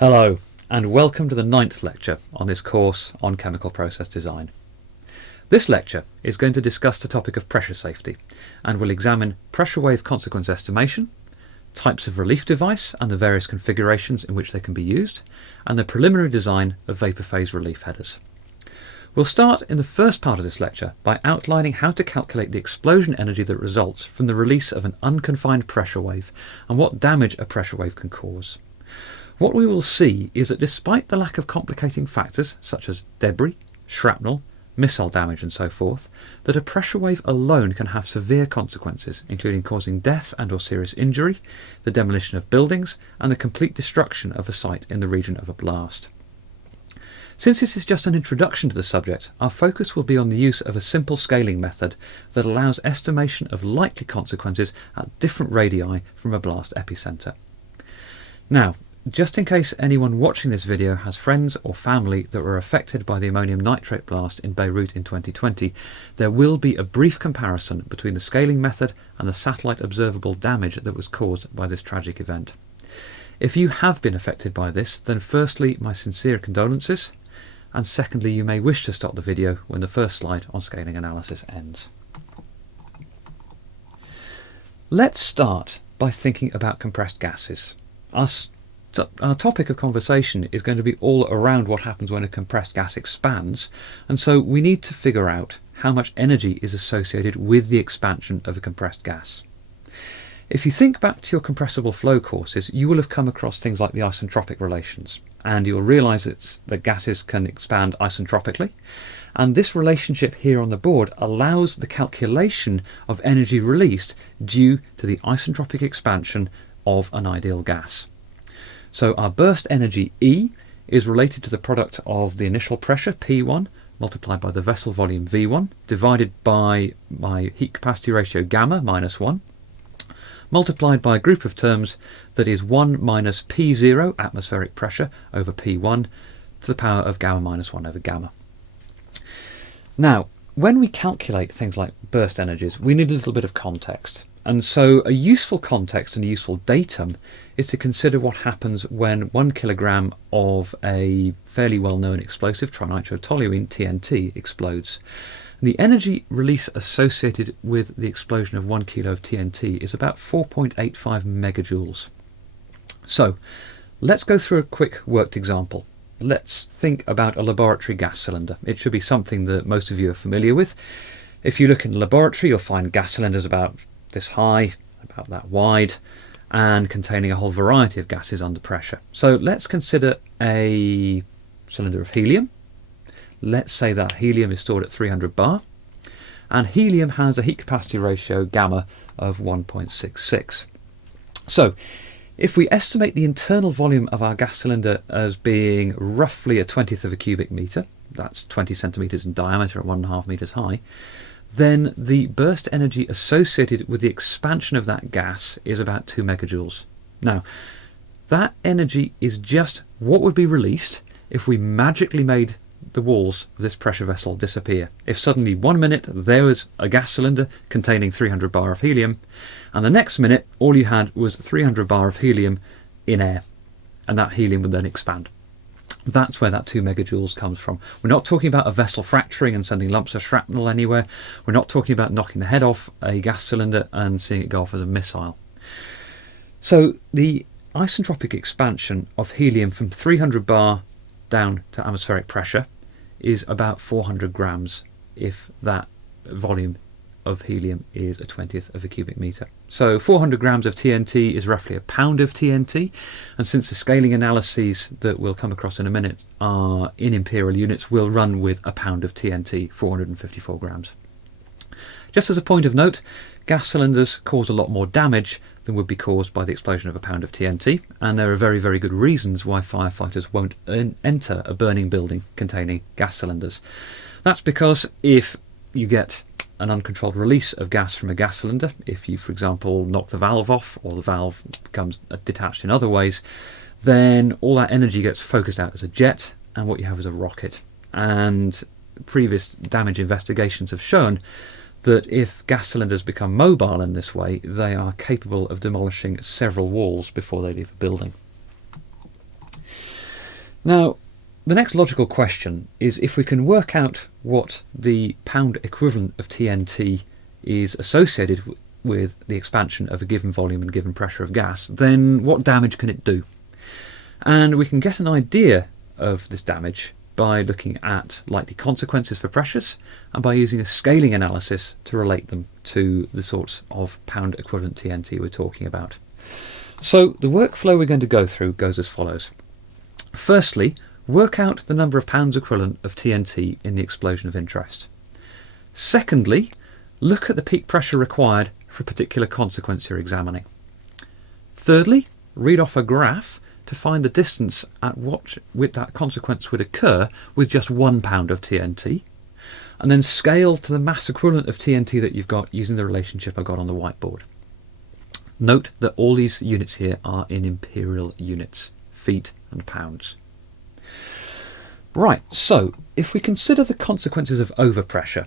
Hello, and welcome to the 9th lecture on this course on chemical process design. This lecture is going to discuss the topic of pressure safety and will examine pressure wave consequence estimation, types of relief device and the various configurations in which they can be used, and the preliminary design of vapor phase relief headers. We'll start in the first part of this lecture by outlining how to calculate the explosion energy that results from the release of an unconfined pressure wave and what damage a pressure wave can cause. What we will see is that despite the lack of complicating factors such as debris, shrapnel, missile damage and so forth, that a pressure wave alone can have severe consequences, including causing death and or serious injury, the demolition of buildings and the complete destruction of a site in the region of a blast. Since this is just an introduction to the subject, our focus will be on the use of a simple scaling method that allows estimation of likely consequences at different radii from a blast epicentre. Now, just in case anyone watching this video has friends or family that were affected by the ammonium nitrate blast in Beirut in 2020, there will be a brief comparison between the scaling method and the satellite observable damage that was caused by this tragic event. If you have been affected by this, then firstly, my sincere condolences, and secondly, you may wish to stop the video when the first slide on scaling analysis ends. Let's start by thinking about compressed gases. Our topic of conversation is going to be all around what happens when a compressed gas expands, and so we need to figure out how much energy is associated with the expansion of a compressed gas. If you think back to your compressible flow courses, you will have come across things like the isentropic relations, and you'll realise that gases can expand isentropically, and this relationship here on the board allows the calculation of energy released due to the isentropic expansion of an ideal gas. So our burst energy E is related to the product of the initial pressure P1 multiplied by the vessel volume V1 divided by my heat capacity ratio gamma minus 1 multiplied by a group of terms that is 1 minus P0 atmospheric pressure over P1 to the power of gamma minus 1 over gamma. Now, when we calculate things like burst energies, we need a little bit of context. And so a useful context and a useful datum is to consider what happens when 1 kilogram of a fairly well-known explosive, trinitrotoluene, TNT, explodes. And the energy release associated with the explosion of 1 kilo of TNT is about 4.85 megajoules. So let's go through a quick worked example. Let's think about a laboratory gas cylinder. It should be something that most of you are familiar with. If you look in the laboratory, you'll find gas cylinders about this high, about that wide, and containing a whole variety of gases under pressure. So let's consider a cylinder of helium. Let's say that helium is stored at 300 bar, and helium has a heat capacity ratio gamma of 1.66. So if we estimate the internal volume of our gas cylinder as being roughly a 20th of a cubic metre, that's 20 centimetres in diameter and 1.5 metres high, then the burst energy associated with the expansion of that gas is about 2 megajoules. Now, that energy is just what would be released if we magically made the walls of this pressure vessel disappear. If suddenly 1 minute there was a gas cylinder containing 300 bar of helium, and the next minute all you had was 300 bar of helium in air, and that helium would then expand. That's where that 2 megajoules comes from. We're not talking about a vessel fracturing and sending lumps of shrapnel anywhere. We're not talking about knocking the head off a gas cylinder and seeing it go off as a missile. So the isentropic expansion of helium from 300 bar down to atmospheric pressure is about 400 grams if that volume of helium is a 20th of a cubic metre. So 400 grams of TNT is roughly a pound of TNT, and since the scaling analyses that we'll come across in a minute are in imperial units, we'll run with a pound of TNT, 454 grams. Just as a point of note, gas cylinders cause a lot more damage than would be caused by the explosion of a pound of TNT, and there are very, very good reasons why firefighters won't enter a burning building containing gas cylinders. That's because if you get an uncontrolled release of gas from a gas cylinder, if you, for example, knock the valve off or the valve becomes detached in other ways, then all that energy gets focused out as a jet, and what you have is a rocket. And previous damage investigations have shown that if gas cylinders become mobile in this way, they are capable of demolishing several walls before they leave a building. Now, the next logical question is if we can work out what the pound equivalent of TNT is associated with the expansion of a given volume and given pressure of gas, then what damage can it do? And we can get an idea of this damage by looking at likely consequences for pressures and by using a scaling analysis to relate them to the sorts of pound equivalent TNT we're talking about. So the workflow we're going to go through goes as follows. Firstly, work out the number of pounds equivalent of TNT in the explosion of interest. Secondly, look at the peak pressure required for a particular consequence you're examining. Thirdly, read off a graph to find the distance at which that consequence would occur with just 1 pound of TNT, and then scale to the mass equivalent of TNT that you've got using the relationship I've got on the whiteboard. Note that all these units here are in imperial units, feet and pounds. Right, so if we consider the consequences of overpressure,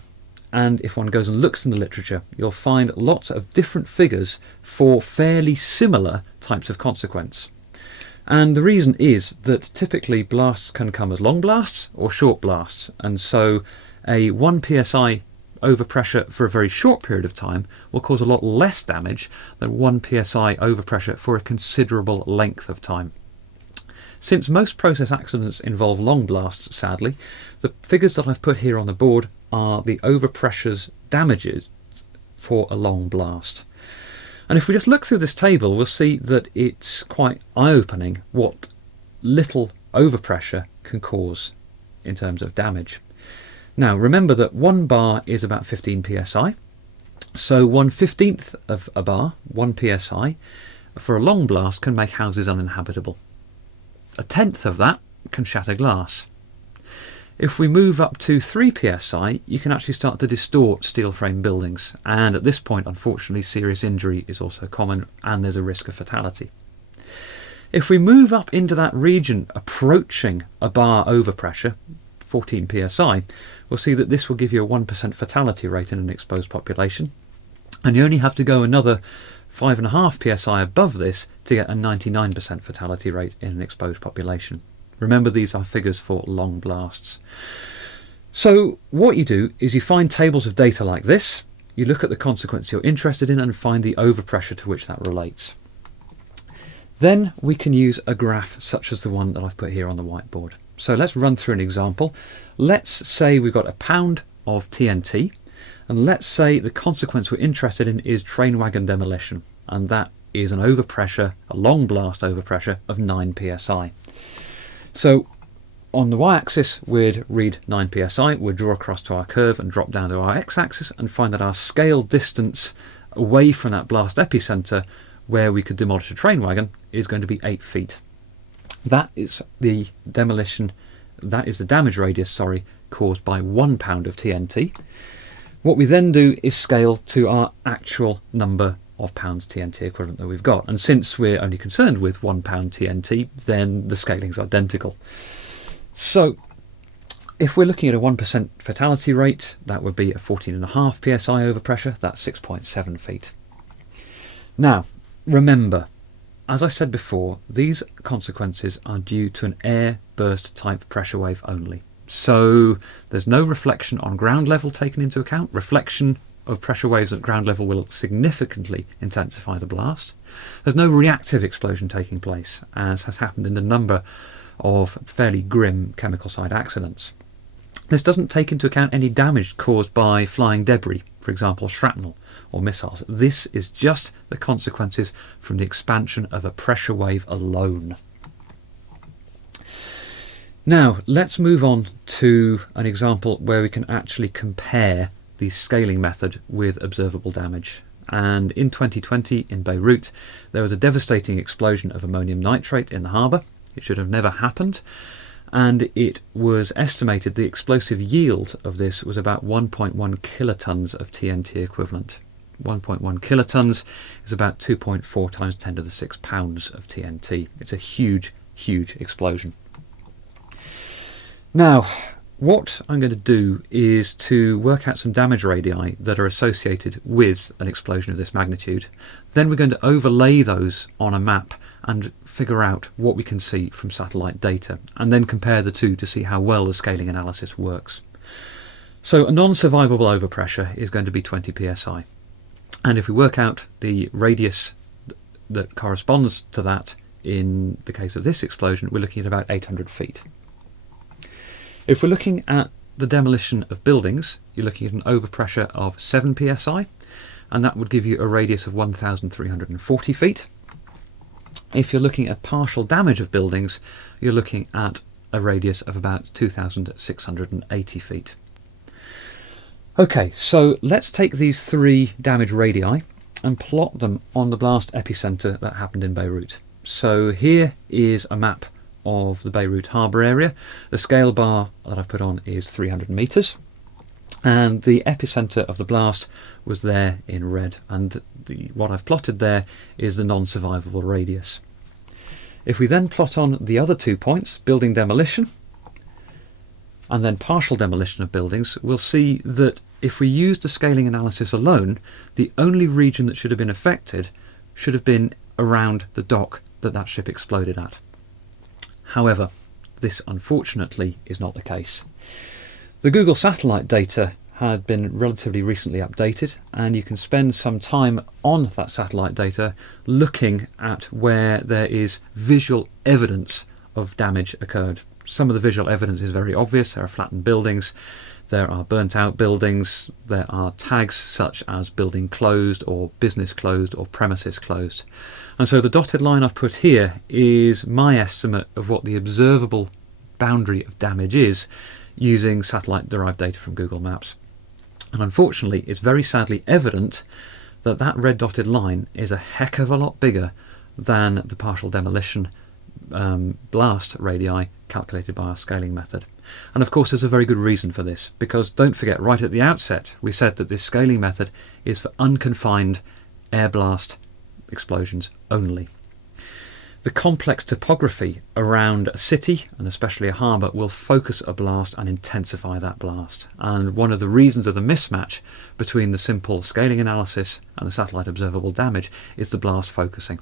and if one goes and looks in the literature, you'll find lots of different figures for fairly similar types of consequence. And the reason is that typically blasts can come as long blasts or short blasts, and so a 1 psi overpressure for a very short period of time will cause a lot less damage than 1 psi overpressure for a considerable length of time. Since most process accidents involve long blasts, sadly, the figures that I've put here on the board are the overpressure's damages for a long blast. And if we just look through this table, we'll see that it's quite eye-opening what little overpressure can cause in terms of damage. Now, remember that 1 bar is about 15 psi, so 1/15 of a bar, 1 psi, for a long blast can make houses uninhabitable. 1/10 of that can shatter glass. If we move up to 3 psi, you can actually start to distort steel frame buildings, and at this point, unfortunately, serious injury is also common and there's a risk of fatality. If we move up into that region approaching a bar overpressure, 14 psi, we'll see that this will give you a 1% fatality rate in an exposed population, and you only have to go another 5.5 psi above this to get a 99% fatality rate in an exposed population. Remember, these are figures for long blasts. So what you do is you find tables of data like this, you look at the consequence you're interested in and find the overpressure to which that relates. Then we can use a graph such as the one that I've put here on the whiteboard. So let's run through an example. Let's say we've got a pound of TNT, and let's say the consequence we're interested in is train wagon demolition, and that is an overpressure, a long blast overpressure of 9 psi. So on the y-axis we'd read 9 psi, we'd draw across to our curve and drop down to our x-axis and find that our scale distance away from that blast epicentre where we could demolish a train wagon is going to be 8 feet. That is the demolition, that is the damage radius, caused by 1 pound of TNT. What we then do is scale to our actual number of pounds TNT equivalent that we've got, and since we're only concerned with 1 pound TNT, then the scaling's identical. So if we're looking at a 1% fatality rate, that would be a 14.5 psi overpressure, that's 6.7 feet. Now remember, as I said before, these consequences are due to an air burst type pressure wave only. So there's no reflection on ground level taken into account. Reflection of pressure waves at ground level will significantly intensify the blast. There's no reactive explosion taking place, as has happened in a number of fairly grim chemical side accidents. This doesn't take into account any damage caused by flying debris, for example shrapnel or missiles. This is just the consequences from the expansion of a pressure wave alone. Now let's move on to an example where we can actually compare the scaling method with observable damage. And in 2020 in Beirut there was a devastating explosion of ammonium nitrate in the harbour. It should have never happened, and it was estimated the explosive yield of this was about 1.1 kilotons of TNT equivalent. 1.1 kilotons is about 2.4 times 10 to the 6 pounds of TNT. It's a huge explosion. Now what I'm going to do is to work out some damage radii that are associated with an explosion of this magnitude. Then we're going to overlay those on a map and figure out what we can see from satellite data, and then compare the two to see how well the scaling analysis works. So a non-survivable overpressure is going to be 20 psi. And if we work out the radius that corresponds to that in the case of this explosion, we're looking at about 800 feet. If we're looking at the demolition of buildings, you're looking at an overpressure of 7 psi, and that would give you a radius of 1,340 feet. If you're looking at partial damage of buildings, you're looking at a radius of about 2,680 feet. Okay, so let's take these 3 damage radii and plot them on the blast epicenter that happened in Beirut. So here is a map of the Beirut harbour area. The scale bar that I've put on is 300 metres, and the epicenter of the blast was there in red, and what I've plotted there is the non-survivable radius. If we then plot on the other 2 points, building demolition and then partial demolition of buildings, we'll see that if we use the scaling analysis alone, the only region that should have been affected should have been around the dock that ship exploded at. However, this unfortunately is not the case. The Google satellite data had been relatively recently updated, and you can spend some time on that satellite data looking at where there is visual evidence of damage occurred. Some of the visual evidence is very obvious. There are flattened buildings, there are burnt out buildings, there are tags such as building closed or business closed or premises closed. And so the dotted line I've put here is my estimate of what the observable boundary of damage is using satellite derived data from Google Maps. And unfortunately, it's very sadly evident that that red dotted line is a heck of a lot bigger than the partial demolition blast radii calculated by our scaling method. And of course there's a very good reason for this, because don't forget, right at the outset we said that this scaling method is for unconfined air blast explosions only. The complex topography around a city, and especially a harbour, will focus a blast and intensify that blast. And one of the reasons of the mismatch between the simple scaling analysis and the satellite observable damage is the blast focusing.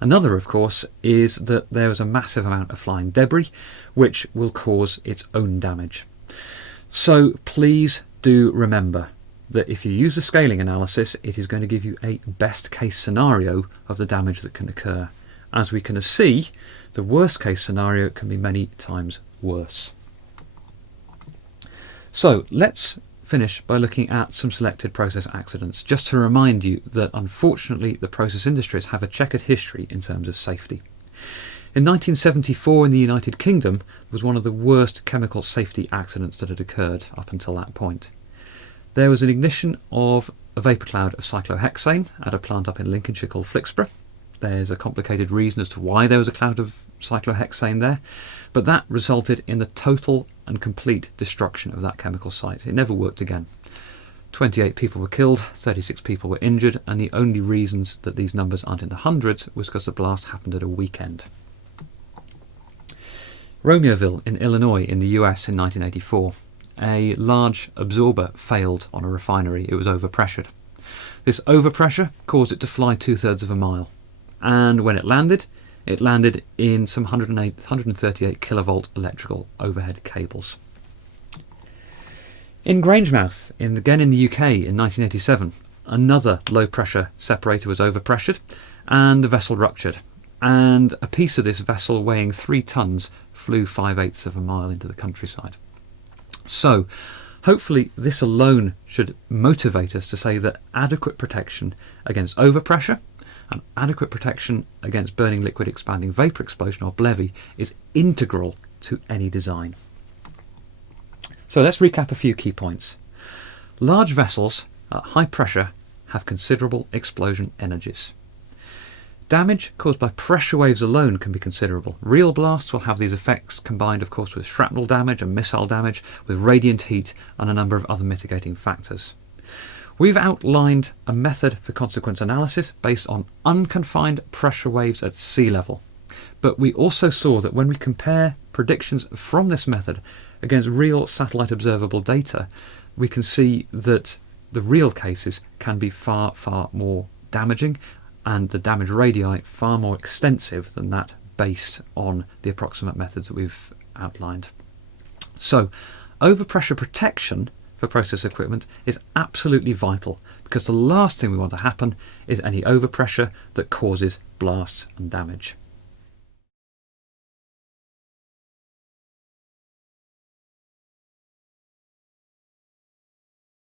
Another, of course, is that there is a massive amount of flying debris which will cause its own damage. So please do remember that if you use the scaling analysis, it is going to give you a best case scenario of the damage that can occur. As we can see, the worst case scenario can be many times worse. So let's finish by looking at some selected process accidents, just to remind you that unfortunately the process industries have a checkered history in terms of safety. In 1974 in the United Kingdom was one of the worst chemical safety accidents that had occurred up until that point. There was an ignition of a vapour cloud of cyclohexane at a plant up in Lincolnshire called Flixborough. There's a complicated reason as to why there was a cloud of cyclohexane there, but that resulted in the total and complete destruction of that chemical site. It never worked again. 28 people were killed, 36 people were injured, and the only reasons that these numbers aren't in the hundreds was because the blast happened at a weekend. Romeoville in Illinois in the US in 1984. A large absorber failed on a refinery. It was overpressured. This overpressure caused it to fly 2/3 of a mile, and when it landed in some 138 kilovolt electrical overhead cables. In Grangemouth, again in the UK in 1987, another low pressure separator was overpressured and the vessel ruptured, and a piece of this vessel weighing 3 tons flew 5/8 of a mile into the countryside. So hopefully this alone should motivate us to say that adequate protection against overpressure and adequate protection against burning liquid expanding vapour explosion, or BLEVE, is integral to any design. So let's recap a few key points. Large vessels at high pressure have considerable explosion energies. Damage caused by pressure waves alone can be considerable. Real blasts will have these effects combined, of course, with shrapnel damage and missile damage, with radiant heat and a number of other mitigating factors. We've outlined a method for consequence analysis based on unconfined pressure waves at sea level. But we also saw that when we compare predictions from this method against real satellite observable data, we can see that the real cases can be far, far more damaging and the damage radii far more extensive than that based on the approximate methods that we've outlined. So overpressure protection for process equipment is absolutely vital, because the last thing we want to happen is any overpressure that causes blasts and damage.